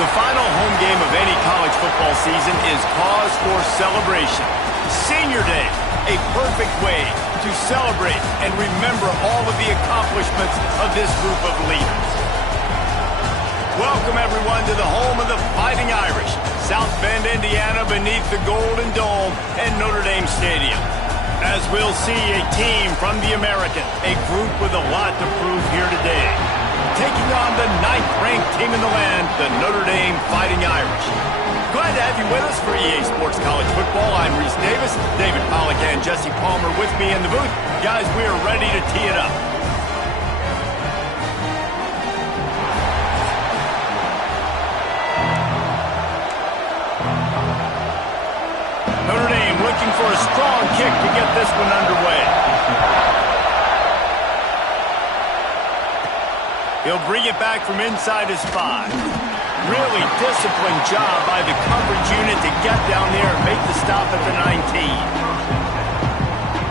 The final home game of any college football season is cause for celebration. Senior Day, a perfect way to celebrate and remember all of the accomplishments of this group of leaders. Welcome, everyone, to the home of the Fighting Irish, South Bend, Indiana, beneath the Golden Dome and Notre Dame Stadium. As we'll see a team from the American, a group with a lot to prove here today, taking on the 9th-ranked team in the land, the Notre Dame Fighting Irish. Glad to have you with us for EA Sports College Football. I'm Reese Davis, David Pollack and Jesse Palmer with me in the booth. Guys, we are ready to tee it up. Notre Dame looking for a strong kick to get this one underway. He'll bring it back from inside his 5. Really disciplined job by the coverage unit to get down there and make the stop at the 19.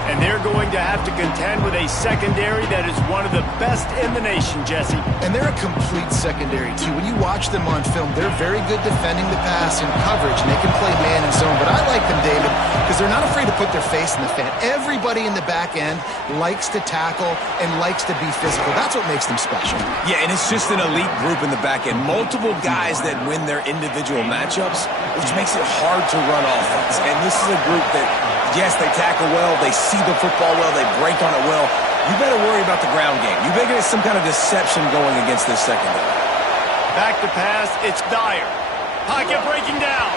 And they're going to have to contend with a secondary that is one of the best in the nation, Jesse. And they're a complete secondary, too. When you watch them on film, they're very good defending the pass and coverage, and they can play man and zone. But I like them, David, because they're not afraid to put their face in the fan. Everybody in the back end likes to tackle and likes to be physical. That's what makes them special. Yeah, and it's just an elite group in the back end. Multiple guys that win their individual matchups, which makes it hard to run offense. And this is a group that, yes, they tackle well, they see the football well, they break on it well. You better worry about the ground game. You better get some kind of deception going against this secondary. Back to pass, it's Dyer. Pocket breaking down.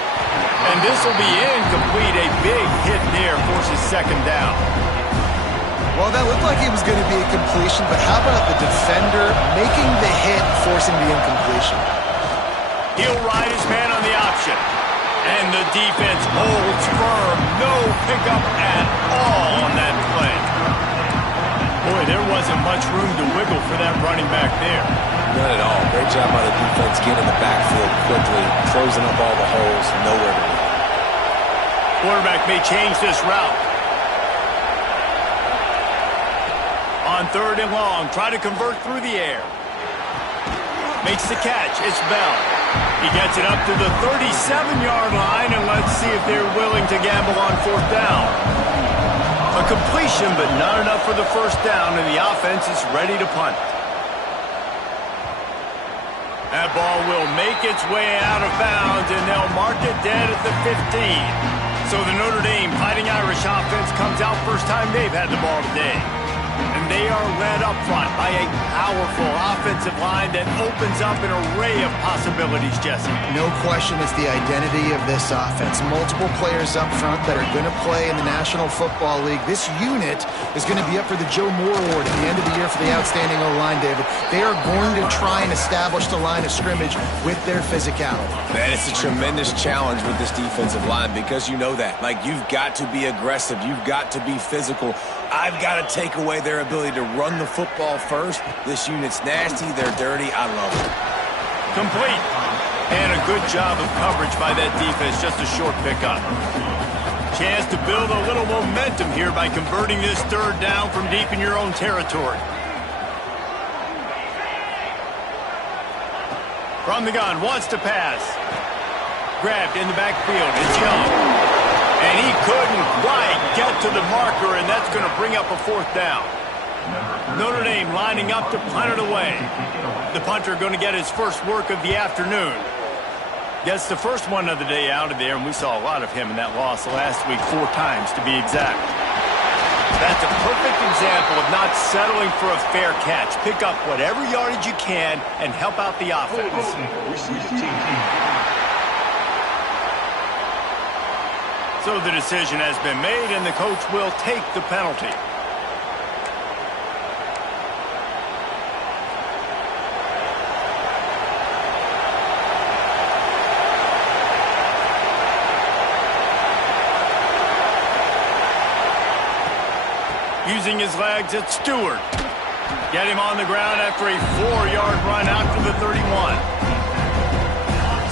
And this will be incomplete. A big hit there forces second down. Well, that looked like it was going to be a completion, but how about the defender making the hit, forcing the incompletion? He'll ride his man on the option. And the defense holds firm. No pickup at all on that play. Boy, there wasn't much room to wiggle for that running back there. None at all. Great job by the defense getting in the backfield quickly, closing up all the holes, nowhere to go. Quarterback may change this route. On 3rd and long, try to convert through the air. Makes the catch. It's Bell. He gets it up to the 37-yard line, and let's see if they're willing to gamble on 4th down. A completion, but not enough for the 1st down, and the offense is ready to punt. That ball will make its way out of bounds, and they'll mark it dead at the 15. So the Notre Dame Fighting Irish offense comes out first time they've had the ball today. And they are led up front by a powerful offensive line that opens up an array of possibilities, Jesse. No question it's the identity of this offense. Multiple players up front that are going to play in the National Football League. This unit is going to be up for the Joe Moore Award at the end of the year for the outstanding O-line, David. They are going to try and establish the line of scrimmage with their physicality. Man, it's a tremendous challenge with this defensive line because you know that. Like, you've got to be aggressive. You've got to be physical. I've got to take away their ability to run the football first. This unit's nasty. They're dirty. I love it. Complete. And a good job of coverage by that defense. Just a short pickup. Chance to build a little momentum here by converting this 3rd down from deep in your own territory. From the gun, wants to pass. Grabbed in the backfield. It's Young. And he couldn't quite get to the marker, and that's going to bring up a 4th down. Notre Dame lining up to punt it away. The punter going to get his first work of the afternoon. Gets the first one of the day out of there, and we saw a lot of him in that loss last week, 4 times to be exact. That's a perfect example of not settling for a fair catch. Pick up whatever yardage you can and help out the offense. So the decision has been made, and the coach will take the penalty. Using his legs, it's Stewart. Get him on the ground after a 4-yard run out to the 31.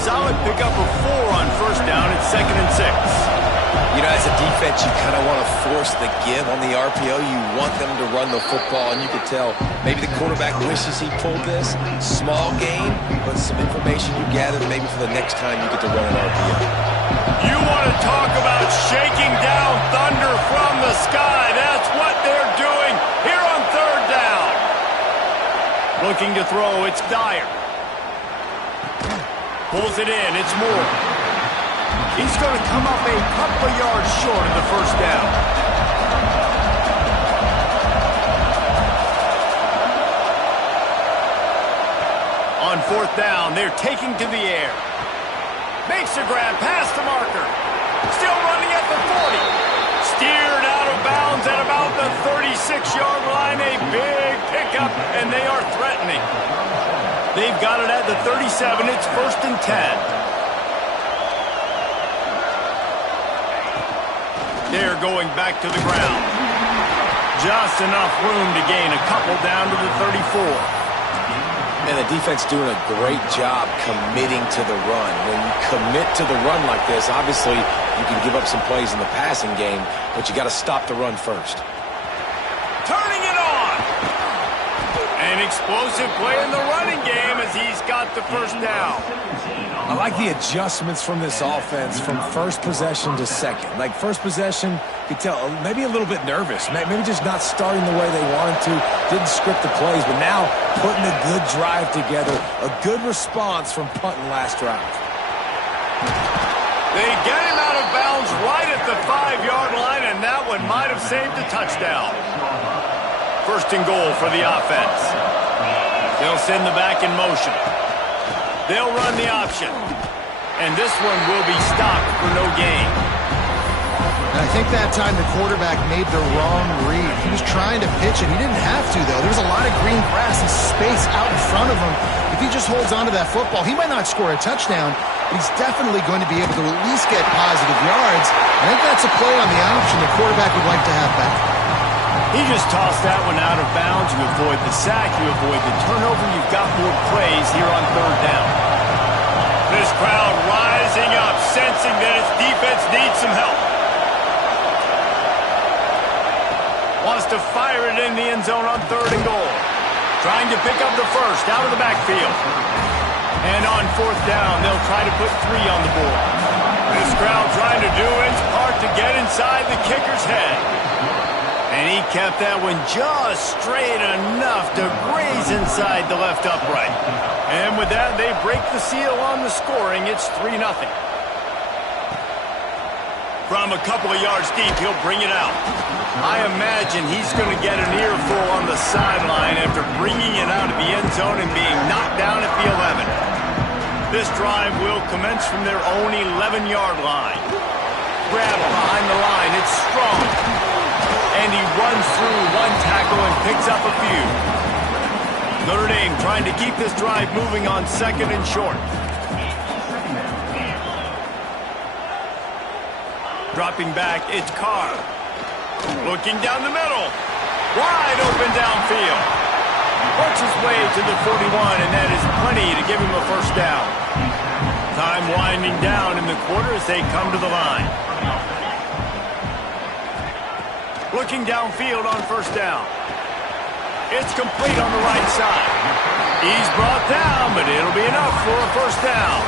Solid pickup of 4 on 1st down. It's 2nd and 6. You know, as a defense, defense, you kind of want to force the give on the RPO. You want them to run the football, and you could tell maybe the quarterback wishes he pulled this. Small game, but some information you gathered maybe for the next time you get to run an RPO. You want to talk about shaking down thunder from the sky. That's what they're doing here on third down. Looking to throw, it's Dyer. Pulls it in, it's Moore. He's going to come up a couple of yards short of the first down. On fourth down, they're taking to the air. Makes a grab past the marker. Still running at the 40. Steered out of bounds at about the 36-yard line. A big pickup, and they are threatening. They've got it at the 37. It's 1st and 10. They're going back to the ground. Just enough room to gain a couple down to the 34. And the defense doing a great job committing to the run. When you commit to the run like this, obviously you can give up some plays in the passing game, but you got to stop the run first. Turning it on. An explosive play in the running game as he's got the first down. I like the adjustments from this offense from first possession to second. Like first possession, you could tell maybe a little bit nervous. Maybe just not starting the way they wanted to. Didn't script the plays, but now putting a good drive together. A good response from punting last drive. They get him out of bounds right at the 5-yard line, and that one might have saved a touchdown. 1st and goal for the offense. They'll send the back in motion. They'll run the option. And this one will be stopped for no gain. And I think that time the quarterback made the wrong read. He was trying to pitch it. He didn't have to, though. There's a lot of green grass and space out in front of him. If he just holds on to that football, he might not score a touchdown, but he's definitely going to be able to at least get positive yards. I think that's a play on the option the quarterback would like to have back. He just tossed that one out of bounds. You avoid the sack, you avoid the turnover. You've got more plays here on third down. This crowd rising up, sensing that its defense needs some help. Wants to fire it in the end zone on 3rd and goal. Trying to pick up the first out of the backfield. And on 4th down, they'll try to put 3 on the board. This crowd trying to do its part to get inside the kicker's head. And he kept that one just straight enough to graze inside the left upright. And with that, they break the seal on the scoring. It's 3-0. From a couple of yards deep, he'll bring it out. I imagine he's going to get an earful on the sideline after bringing it out of the end zone and being knocked down at the 11. This drive will commence from their own 11-yard line. Grab behind the line. It's strong. And he runs through one tackle and picks up a few. Notre Dame trying to keep this drive moving on 2nd and short. Dropping back, it's Carr. Looking down the middle. Wide open downfield. Works his way to the 41, and that is plenty to give him a first down. Time winding down in the quarter as they come to the line. Looking downfield on 1st down. It's complete on the right side. He's brought down, but it'll be enough for a first down.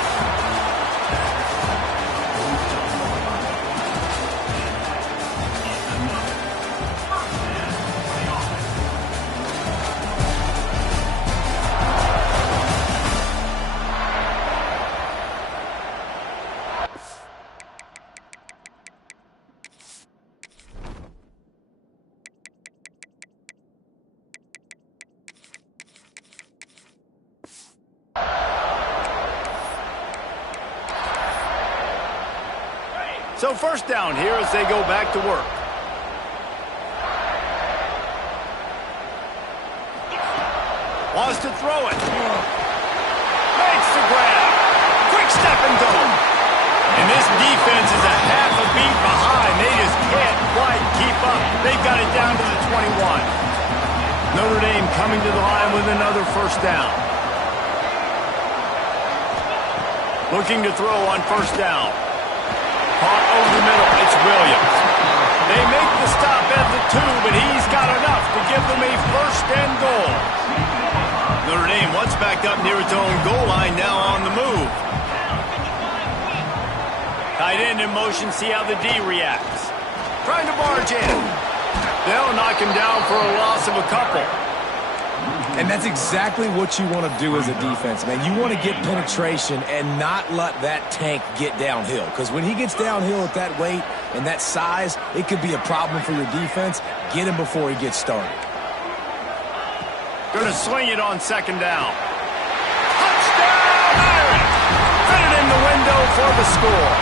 So 1st down here as they go back to work. Wants to throw it. Makes the grab. Quick step and go. And this defense is a half a beat behind. They just can't quite keep up. They've got it down to the 21. Notre Dame coming to the line with another first down. Looking to throw on 1st down. Caught over the middle. It's Williams. backed up near its own goal line, now on the move. Tight end in motion, see how the D reacts. Trying to barge in. They'll knock him down for a loss of a couple. And that's exactly what you want to do as a defense, man. You want to get penetration and not let that tank get downhill. Because when he gets downhill at that weight and that size, it could be a problem for your defense. Get him before he gets started. Going to swing it on second down. Touchdown, Irish! Fit it in the window for the score.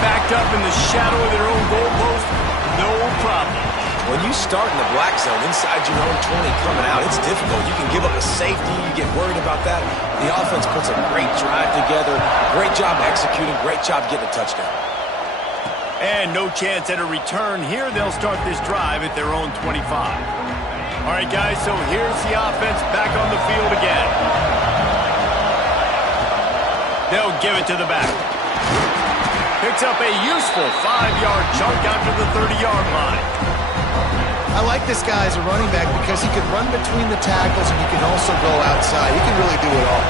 Backed up in the shadow of their own goalpost, no problem. When you start in the black zone inside your own 20 coming out, it's difficult. You can give up a safety. You get worried about that. The offense puts a great drive together. Great job executing. Great job getting a touchdown. And no chance at a return here. They'll start this drive at their own 25. All right, guys, so here's the offense back on the field again. They'll give it to the back. Picks up a useful 5-yard chunk out to the 30-yard line. I like this guy as a running back because he can run between the tackles and he can also go outside. He can really do it all.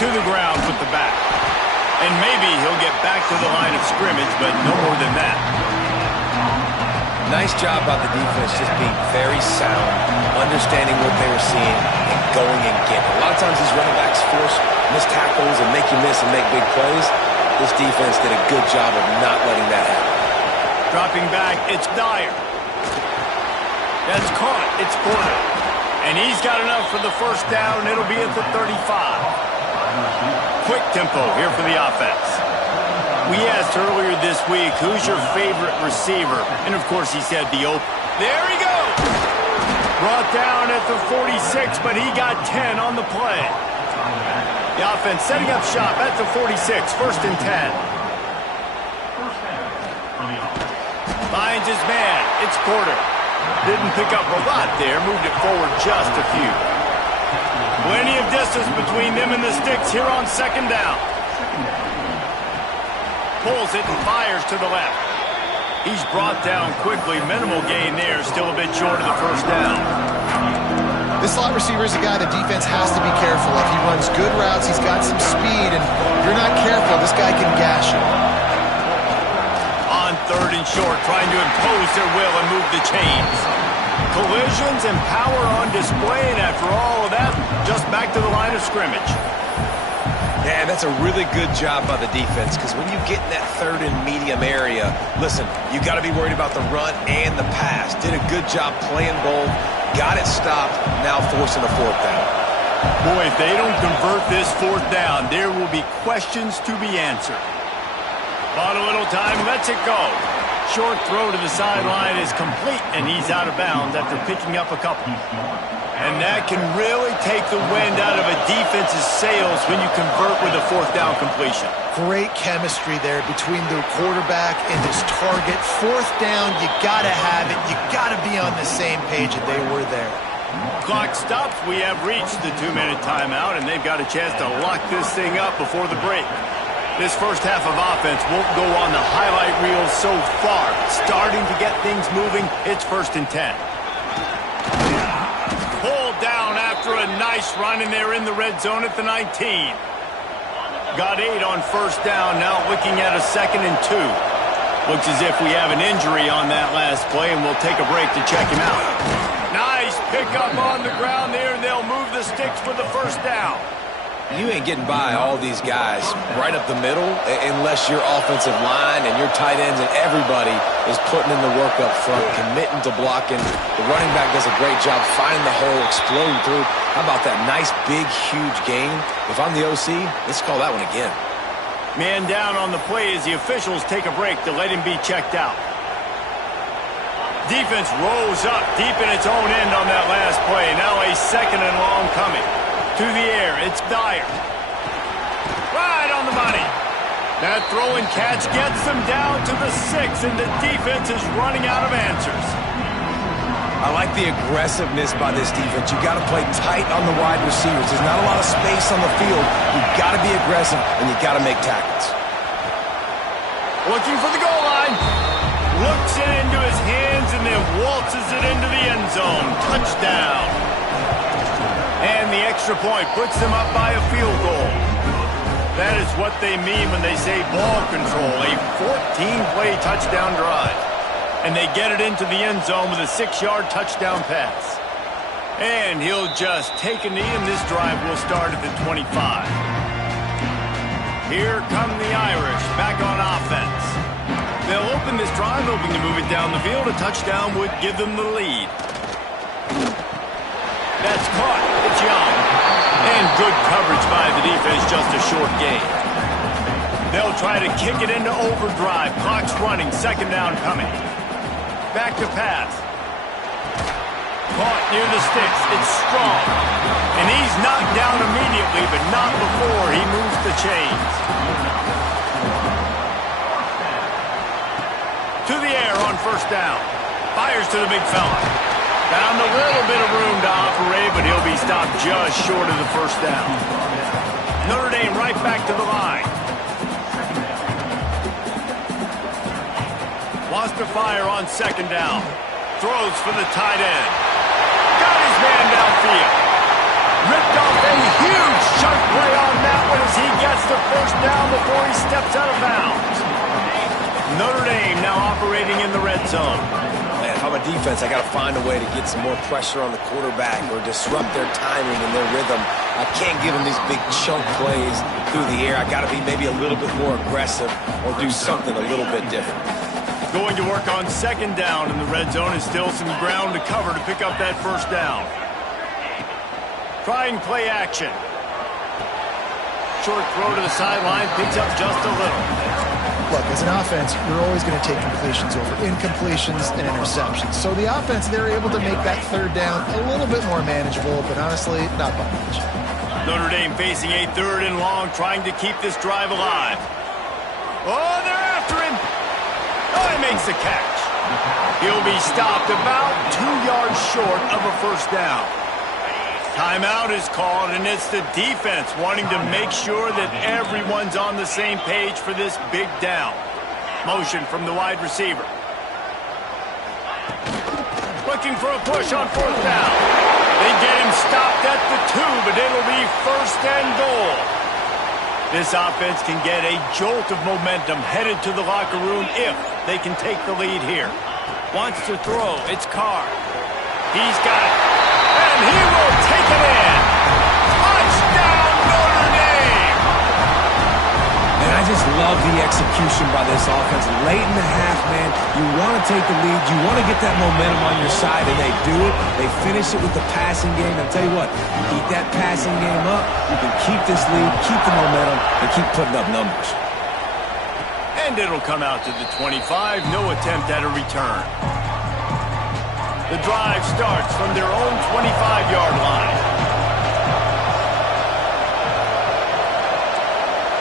To the ground with the back. And maybe he'll get back to the line of scrimmage, but no more than that. Nice job by the defense, just being very sound, understanding what they were seeing, and going and getting. A lot of times these running backs force missed tackles and make you miss and make big plays. This defense did a good job of not letting that happen. Dropping back, it's Dyer. That's caught, it's Porter. And he's got enough for the first down. It'll be at the 35. Quick tempo here for the offense. We asked earlier this week, who's your favorite receiver? And, of course, he said the open. There he goes! Brought down at the 46, but he got 10 on the play. The offense setting up shop at the 46, first and 10. Finds his man. It's Porter. Didn't pick up a lot there. Moved it forward just a few. Plenty of distance between them and the sticks here on second down. Pulls it and fires to the left. He's brought down quickly. Minimal gain there. Still a bit short of the first down. This slot receiver is a guy the defense has to be careful of. He runs good routes. He's got some speed. And if you're not careful, this guy can gash you. Third and short, trying to impose their will and move the chains. Collisions and power on display, and after all of that, just back to the line of scrimmage. Yeah, that's a really good job by the defense, because when you get in that third and medium area, listen, you got to be worried about the run and the pass. Did a good job playing both, got it stopped, now forcing a fourth down. Boy, if they don't convert this fourth down, there will be questions to be answered. Bought a little time, lets it go. Short throw to the sideline is complete, and he's out of bounds after picking up a couple. And that can really take the wind out of a defense's sails when you convert with a fourth down completion. Great chemistry there between the quarterback and his target. Fourth down, you got to have it. You got to be on the same page, and they were there. Clock stops. We have reached the 2-minute timeout, and they've got a chance to lock this thing up before the break. This first half of offense won't go on the highlight reel so far. Starting to get things moving, it's first and 10. Pulled down after a nice run, and they're in the red zone at the 19. Got 8 on first down, now looking at a second and 2. Looks as if we have an injury on that last play, and we'll take a break to check him out. Nice pickup on the ground there, and they'll move the sticks for the first down. You ain't getting by all these guys right up the middle unless your offensive line and your tight ends and everybody is putting in the work up front, committing to blocking. The running back does a great job finding the hole, exploding through. How about that nice, big, huge gain? If I'm the OC, let's call that one again. Man down on the play as the officials take a break to let him be checked out. Defense rolls up deep in its own end on that last play. Now a second and long coming. To the air, it's Dyer. Right on the money. That throw and catch gets them down to the 6, and the defense is running out of answers. I like the aggressiveness by this defense. You got to play tight on the wide receivers. There's not a lot of space on the field. You got to be aggressive, and you got to make tackles. Looking for the goal line. Looks it into his hands and then waltzes it into the end zone. Touchdown. And the extra point puts them up by a field goal. That is what they mean when they say ball control, a 14-play touchdown drive. And they get it into the end zone with a 6-yard touchdown pass. And he'll just take a knee, and this drive will start at the 25. Here come the Irish back on offense. They'll open this drive, hoping to move it down the field. A touchdown would give them the lead. That's caught. It's Young. And good coverage by the defense, just a short gain. They'll try to kick it into overdrive. Clock's running, second down coming. Back to pass. Caught near the sticks. It's Strong. And he's knocked down immediately, but not before he moves the chains. To the air on first down. Fires to the big fella. Found a little bit of room to operate, but he'll be stopped just short of the first down. Notre Dame right back to the line. Wants to fire on second down. Throws for the tight end. Got his man downfield. Ripped off a huge chunk play on that one as he gets the first down before he steps out of bounds. Notre Dame now operating in the red zone. Man, if I'm a defense, I got to find a way to get some more pressure on the quarterback or disrupt their timing and their rhythm. I can't give them these big chunk plays through the air. I got to be maybe a little bit more aggressive or do something a little bit different. Going to work on second down in the red zone, and still some ground to cover to pick up that first down. Trying play action. Short throw to the sideline, picks up just a little. Look, as an offense, you're always going to take completions over incompletions and interceptions. So the offense, they're able to make that third down a little bit more manageable, but honestly, not by much. Notre Dame facing a third and long, trying to keep this drive alive. Oh, they're after him. Oh, he makes the catch. He'll be stopped about 2 yards short of a first down. Timeout is called, and it's the defense wanting to make sure that everyone's on the same page for this big down. Motion from the wide receiver. Looking for a push on fourth down. They get him stopped at the 2, but it'll be first and goal. This offense can get a jolt of momentum headed to the locker room if they can take the lead here. Wants to throw. It's Carr. He's got it. And he will take it in. Touchdown, Notre Dame! And I just love the execution by this offense. Late in the half, man, you want to take the lead. You want to get that momentum on your side, and they do it. They finish it with the passing game. I'll tell you what, you keep that passing game up, you can keep this lead, keep the momentum, and keep putting up numbers. And it'll come out to the 25. No attempt at a return. The drive starts from their own 25-yard line.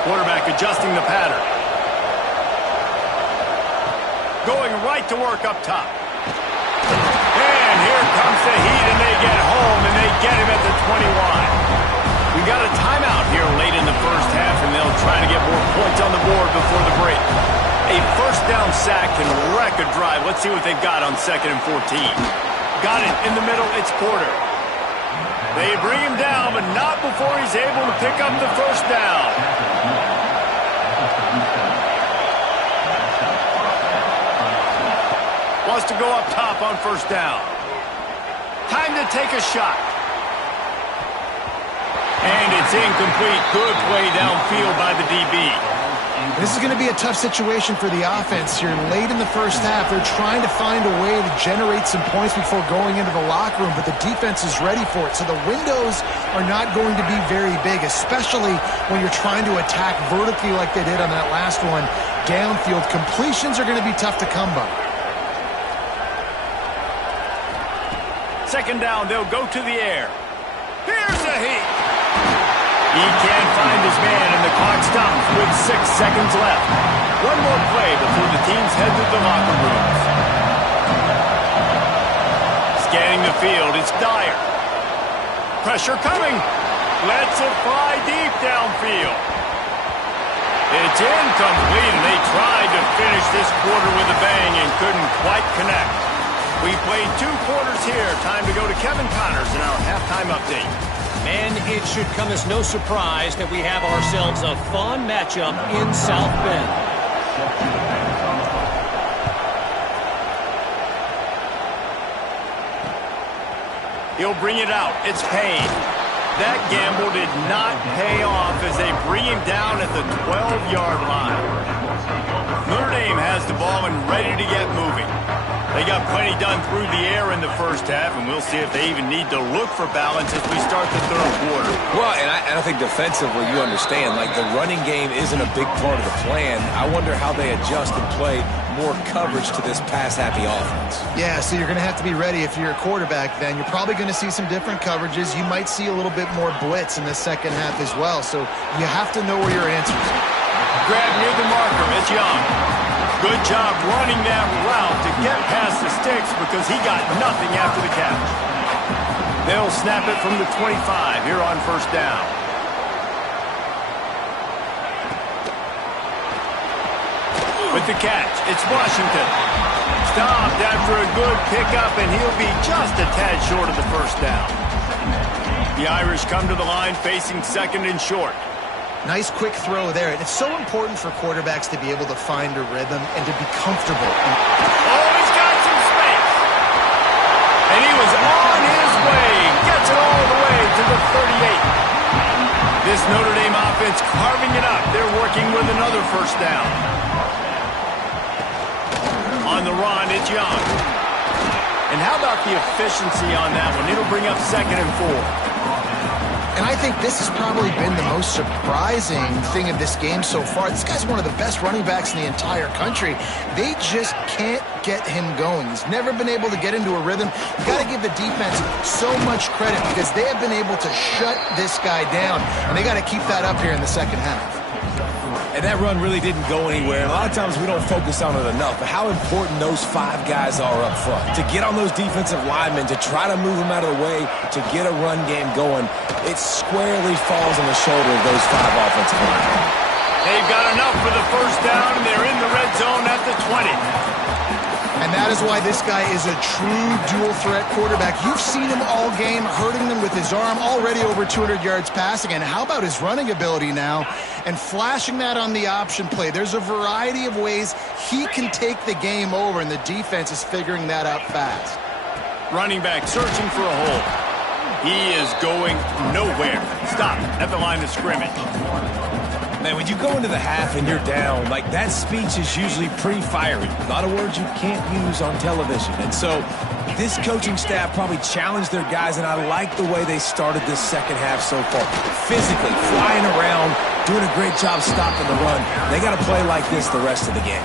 Quarterback adjusting the pattern. Going right to work up top. And here comes the heat, and they get home, and they get him at the 21. We got a timeout here late in the first half, and they'll try to get more points on the board before the break. A first down sack can wreck a drive. Let's see what they've got on 2nd and 14. Got it in the middle. It's Porter. They bring him down, but not before he's able to pick up the first down. Wants to go up top on first down. Time to take a shot. And it's incomplete. Good play downfield by the DB. This is going to be a tough situation for the offense here. Late in the first half, they're trying to find a way to generate some points before going into the locker room, but the defense is ready for it. So the windows are not going to be very big, especially when you're trying to attack vertically like they did on that last one. Downfield completions are going to be tough to come by. Second down, they'll go to the air. Here's the heat. He can't find his man, and the clock stops with 6 seconds left. One more play before the teams head to the locker rooms. Scanning the field, it's Dyer. Pressure coming. Lets it fly deep downfield. It's incomplete, and they tried to finish this quarter with a bang and couldn't quite connect. We played 2 quarters here. Time to go to Kevin Connors in our halftime update. And it should come as no surprise that we have ourselves a fun matchup in South Bend. He'll bring it out. It's Payne. That gamble did not pay off as they bring him down at the 12-yard line. Notre Dame has the ball and ready to get moving. They got plenty done through the air in the first half, and we'll see if they even need to look for balance as we start the third quarter. Well, and I think defensively, you understand, like the running game isn't a big part of the plan. I wonder how they adjust and play more coverage to this pass-happy offense. Yeah, so you're going to have to be ready if you're a quarterback then. You're probably going to see some different coverages. You might see a little bit more blitz in the second half as well, so you have to know where your answers are. Grab near the marker. It's Young. Good job running that route to get past the sticks because he got nothing after the catch. They'll snap it from the 25 here on first down. With the catch, it's Washington. Stopped after a good pickup, and he'll be just a tad short of the first down. The Irish come to the line facing second and short. Nice quick throw there. And it's so important for quarterbacks to be able to find a rhythm and to be comfortable. Oh, he's got some space. And he was on his way. Gets it all the way to the 38. This Notre Dame offense carving it up. They're working with another first down. On the run, it's Young. And how about the efficiency on that one? It'll bring up second and 4. And I think this has probably been the most surprising thing of this game so far. This guy's one of the best running backs in the entire country. They just can't get him going. He's never been able to get into a rhythm. You got to give the defense so much credit because they have been able to shut this guy down, and they got to keep that up here in the second half. And that run really didn't go anywhere. And a lot of times we don't focus on it enough, but how important those 5 guys are up front. To get on those defensive linemen, to try to move them out of the way, to get a run game going, it squarely falls on the shoulder of those 5 offensive linemen. They've got enough for the first down, and they're in the red zone at the 20. And that is why this guy is a true dual-threat quarterback. You've seen him all game, hurting them with his arm, already over 200 yards passing. And how about his running ability now? And flashing that on the option play. There's a variety of ways he can take the game over, and the defense is figuring that out fast. Running back searching for a hole. He is going nowhere. Stop at the line of scrimmage. Man, when you go into the half and you're down, like that speech is usually pretty fiery. A lot of words you can't use on television. And so this coaching staff probably challenged their guys, and I like the way they started this second half so far. Physically, flying around, doing a great job stopping the run. They got to play like this the rest of the game.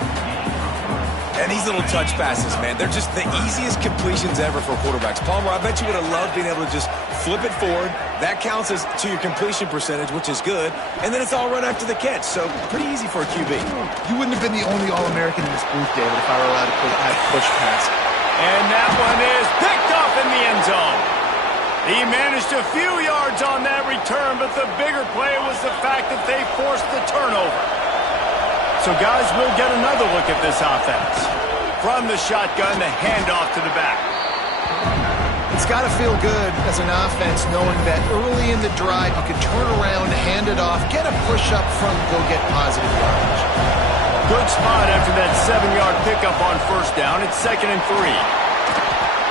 And these little touch passes, man, they're just the easiest completions ever for quarterbacks. Palmer, I bet you would have loved being able to just flip it forward. That counts as to your completion percentage, which is good. And then it's all run after the catch, so pretty easy for a QB. You wouldn't have been the only All-American in this booth, David, if I were allowed to push pass. And that one is picked up in the end zone. He managed a few yards on that return, but the bigger play was the fact that they forced the turnover. So, guys, we'll get another look at this offense. From the shotgun, the handoff to the back. It's got to feel good as an offense knowing that early in the drive you can turn around, hand it off, get a push up front, go get positive yardage. Good spot after that 7-yard pickup on first down. It's second and 3.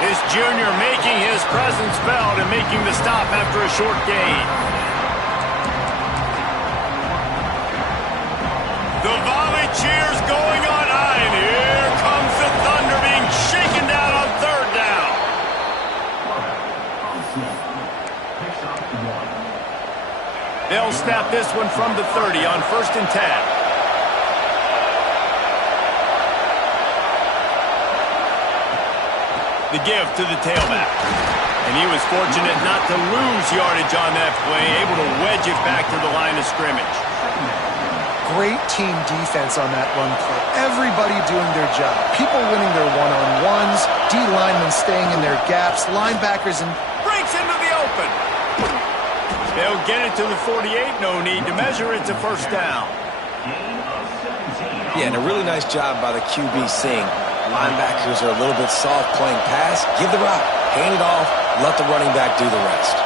This junior making his presence felt and making the stop after a short gain. The volley cheers going on high, and here comes the Thunder being shaken down on third down. They'll snap this one from the 30 on first and 10. The give to the tailback. And he was fortunate not to lose yardage on that play, able to wedge it back to the line of scrimmage. Great team defense on that run play. Everybody doing their job. People winning their one-on-ones, D linemen staying in their gaps, linebackers and breaks into the open. They'll get it to the 48. No need to measure. It's a first down. Yeah, and a really nice job by the QB seeing linebackers are a little bit soft playing pass. Give the route, hand it off, let the running back do the rest.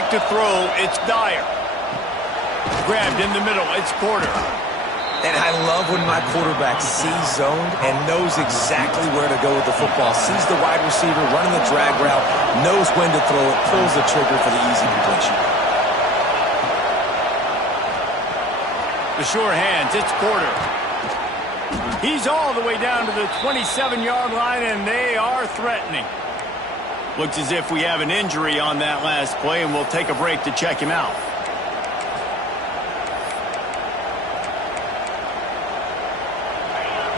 Back to throw, it's Dyer. Grabbed in the middle, it's Porter. And I love when my quarterback sees zoned and knows exactly where to go with the football. Sees the wide receiver running the drag route, knows when to throw it, pulls the trigger for the easy completion. The sure hands, it's Porter. He's all the way down to the 27-yard line, and they are threatening. Looks as if we have an injury on that last play, and we'll take a break to check him out.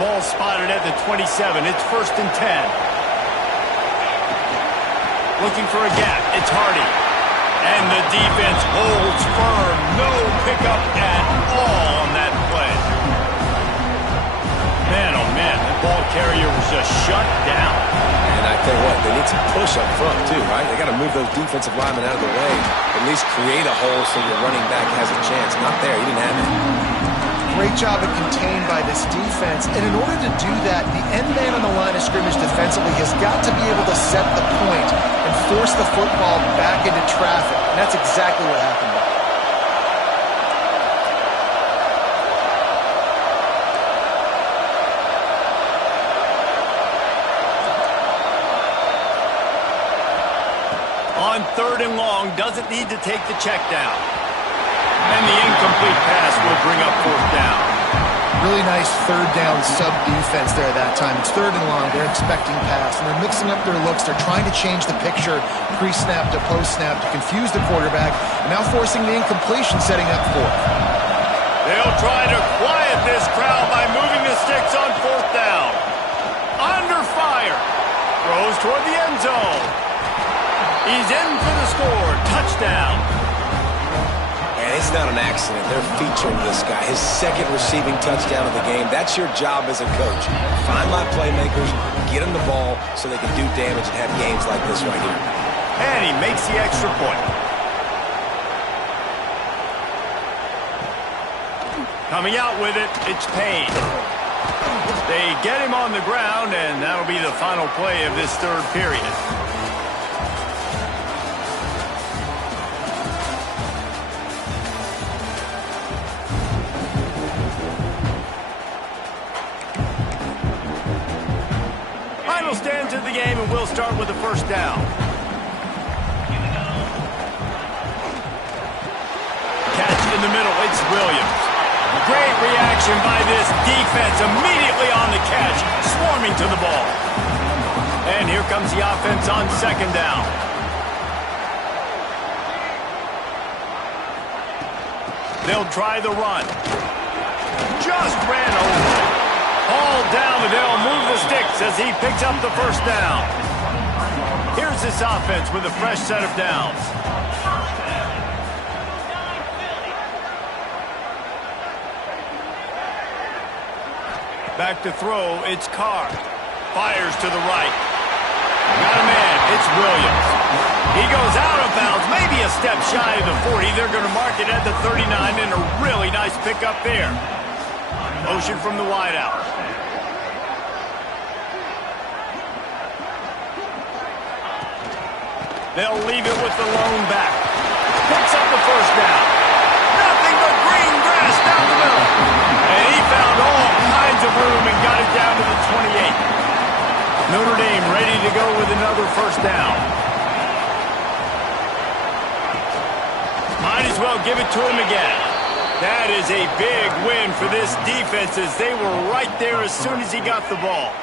Ball spotted at the 27. It's 1st and 10. Looking for a gap. It's Hardy. And the defense holds firm. No pickup at all on that play. Man, oh man, the ball carrier was just shut down. And I tell you what, they need some push up front too, right? They got to move those defensive linemen out of the way. At least create a hole so your running back has a chance. Not there. He didn't have it. Great job at contained by this defense. And in order to do that, the end man on the line of scrimmage defensively has got to be able to set the point and force the football back into traffic. And that's exactly what happened. On 3rd and long, doesn't need to take the check down. And the incomplete pass will bring up 4th down. Really nice 3rd down sub-defense there that time. It's 3rd and long. They're expecting pass, and they're mixing up their looks. They're trying to change the picture pre-snap to post-snap to confuse the quarterback, and now forcing the incompletion, setting up 4th. They'll try to quiet this crowd by moving the sticks on 4th down. Under fire. Throws toward the end zone. He's in for the score. Touchdown. And it's not an accident. They're featuring this guy. His 2nd receiving touchdown of the game. That's your job as a coach. Find my playmakers, get them the ball so they can do damage and have games like this right here. And he makes the extra point. Coming out with it, it's Payne. They get him on the ground, and that'll be the final play of this 3rd period. Stands of the game, and we'll start with the 1st down. Catch in the middle, it's Williams. Great reaction by this defense, immediately on the catch, swarming to the ball. And here comes the offense on 2nd down. They'll try the run. Just ran over. All down, but they'll move the sticks as he picks up the 1st down. Here's this offense with a fresh set of downs. Back to throw, it's Carr. Fires to the right. Got a man, it's Williams. He goes out of bounds, maybe a step shy of the 40. They're going to mark it at the 39, and a really nice pickup there. Motion from the wideout. They'll leave it with the lone back. Picks up the 1st down. Nothing but green grass down the middle. And he found all kinds of room and got it down to the 28. Notre Dame ready to go with another 1st down. Might as well give it to him again. That is a big win for this defense as they were right there as soon as he got the ball.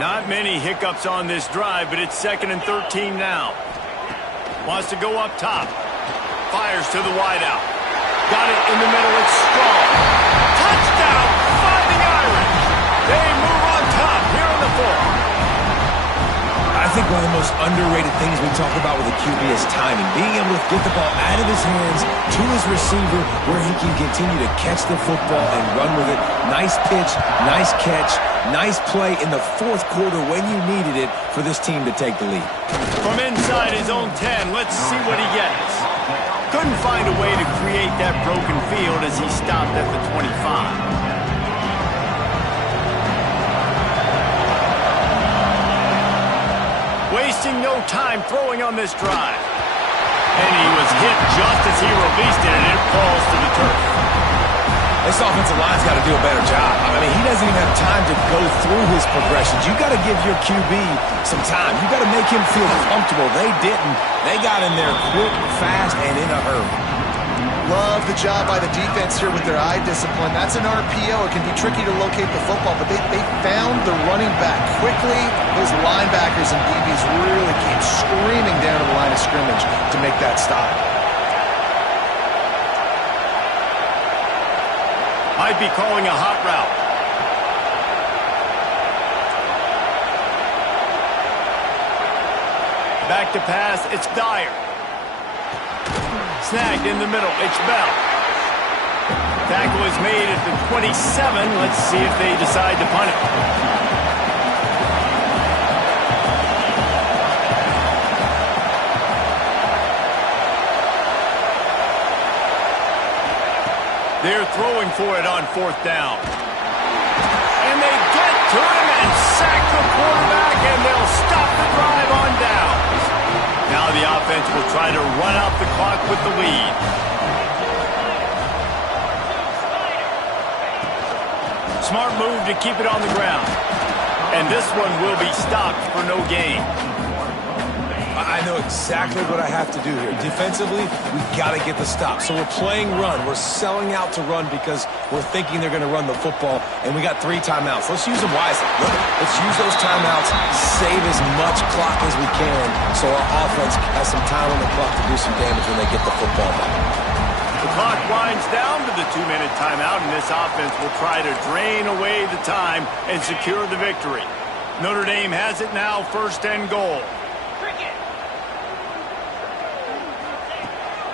Not many hiccups on this drive, but it's 2nd and 13 now. Wants to go up top. Fires to the wideout. Got it in the middle. It's strong. Touchdown, Fighting Irish. They move on top here in the 4th. I think one of the most underrated things we talk about with a QB is timing. Being able to get the ball out of his hands to his receiver where he can continue to catch the football and run with it. Nice pitch, nice catch, nice play in the 4th quarter when you needed it for this team to take the lead. From inside his own 10, let's see what he gets. Couldn't find a way to create that broken field as he stopped at the 25. Wasting no time throwing on this drive. And he was hit just as he released it, and it falls to the turf. This offensive line's got to do a better job. I mean, he doesn't even have time to go through his progressions. You got to give your QB some time. You got to make him feel comfortable. They didn't. They got in there quick, fast, and in a hurry. Love the job by the defense here with their eye discipline. That's an RPO. It can be tricky to locate the football, but they found the running back quickly. Those linebackers and DBs really came screaming down to the line of scrimmage to make that stop. Might be calling a hot route. Back to pass, it's Dyer. Snagged in the middle, it's Bell. Tackle is made at the 27. Let's see if they decide to punt it. They're throwing for it on 4th down. And they get to him and sack the quarterback, and they'll stop the drive on downs. Now the offense will try to run out the clock with the lead. Smart move to keep it on the ground. And this one will be stopped for no gain. I know exactly what I have to do here. Defensively, we've got to get the stop. So we're playing run. We're selling out to run because we're thinking they're going to run the football, and we got 3 timeouts. Let's use them wisely. Let's use those timeouts, save as much clock as we can so our offense has some time on the clock to do some damage when they get the football back. The clock winds down to the 2-minute timeout, and this offense will try to drain away the time and secure the victory. Notre Dame has it now, 1st and goal.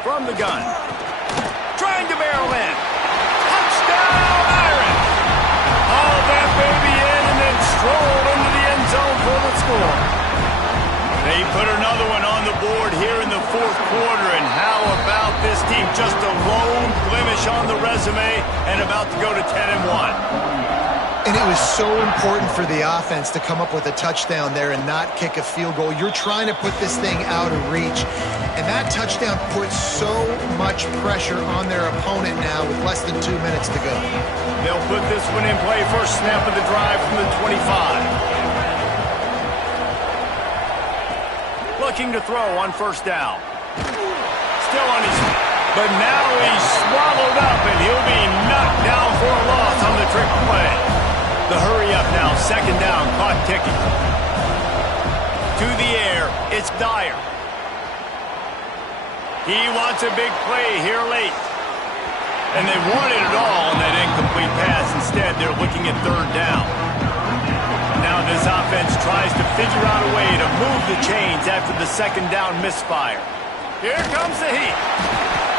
From the gun. Trying to barrel in. Touchdown, Irish! Haul that baby in and then stroll into the end zone for the score. They put another one on the board here in the 4th quarter, and how about this team? Just a lone blemish on the resume and about to go to 10-1. And it was so important for the offense to come up with a touchdown there and not kick a field goal. You're trying to put this thing out of reach. And that touchdown puts so much pressure on their opponent now with less than 2 minutes to go. They'll put this one in play. First snap of the drive from the 25. Looking to throw on 1st down. Still on his feet. But now he's swallowed up, and he'll be knocked down for a loss on the trick play. The hurry up now, 2nd down, clock ticking. To the air, it's Dyer. He wants a big play here late. And they wanted it all on that incomplete pass. Instead, they're looking at 3rd down. Now this offense tries to figure out a way to move the chains after the 2nd down misfire. Here comes the heat.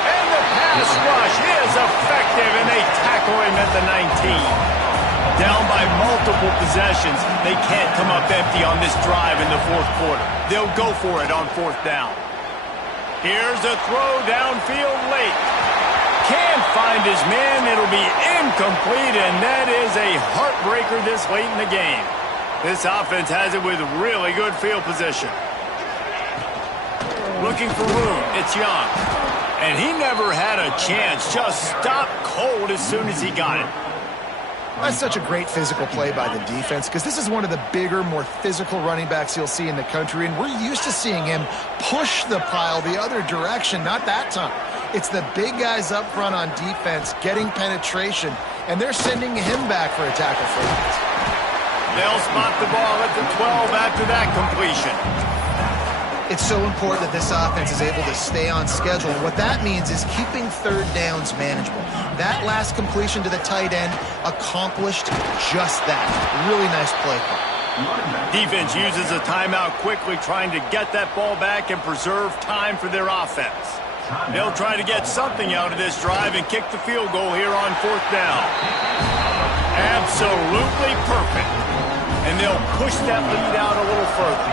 And the pass rush is effective, and they tackle him at the 19. Down by multiple possessions, they can't come up empty on this drive in the 4th quarter. They'll go for it on 4th down. Here's a throw downfield late. Can't find his man. It'll be incomplete, and that is a heartbreaker this late in the game. This offense has it with really good field position. Looking for room. It's Young. And he never had a chance. Just stopped cold as soon as he got it. That's such a great physical play by the defense because this is one of the bigger, more physical running backs you'll see in the country, and we're used to seeing him push the pile the other direction. Not that time. It's the big guys up front on defense getting penetration, and they're sending him back for a tackle for it. They'll spot the ball at the 12 after that completion. It's so important that this offense is able to stay on schedule, and what that means is keeping 3rd downs manageable. That last completion to the tight end accomplished just that. Really nice play call. Defense uses a timeout quickly, trying to get that ball back and preserve time for their offense. They'll try to get something out of this drive and kick the field goal here on 4th down. Absolutely perfect. And they'll push that lead out a little further.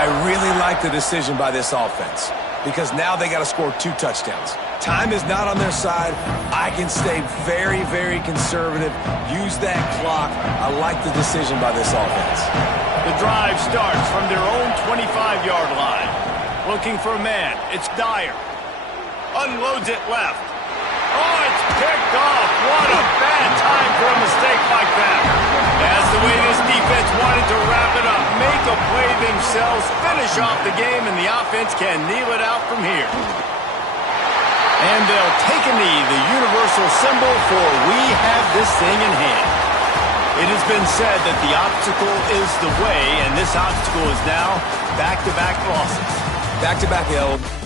I really like the decision by this offense because now they got to score 2 touchdowns. Time is not on their side. I can stay very, very conservative, use that clock. I like the decision by this offense. The drive starts from their own 25-yard line. looking for a man. It's Dyer. Unloads it left. Oh, it's picked off. What a bad time for a mistake like that. That's the way this defense wanted to wrap it up. Make a play themselves, finish off the game, and the offense can kneel it out from here. And they'll take a knee, the universal symbol for we have this thing in hand. It has been said that the obstacle is the way, and this obstacle is now back-to-back losses. Back-to-back L.